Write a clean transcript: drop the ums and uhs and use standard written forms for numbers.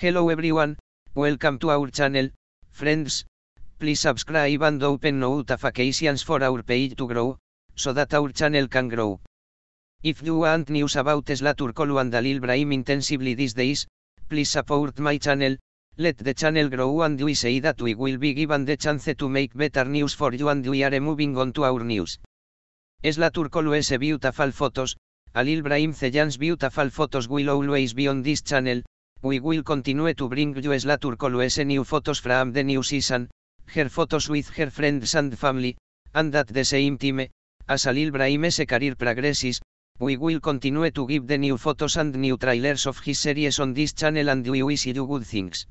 Hello everyone, welcome to our channel, friends. Please subscribe and open notifications for our page to grow, so that our channel can grow. If you want news about Tesla Turkoglu and Halil Ibrahim intensively these days, please support my channel. Let the channel grow, and we say that we will be given the chance to make better news for you, and we are moving on to our news. Tesla Turkoglu's beautiful photos. Halil Ibrahim Ceyhan's beautiful photos will always be on this channel. We will continue to bring you Tesla Turkoglu's new photos from the new season, her photos with her friends and family, and at the same time, as Halil Ibrahim's career progresses, we will continue to give the new photos and new trailers of his series on this channel, and we wish you good things.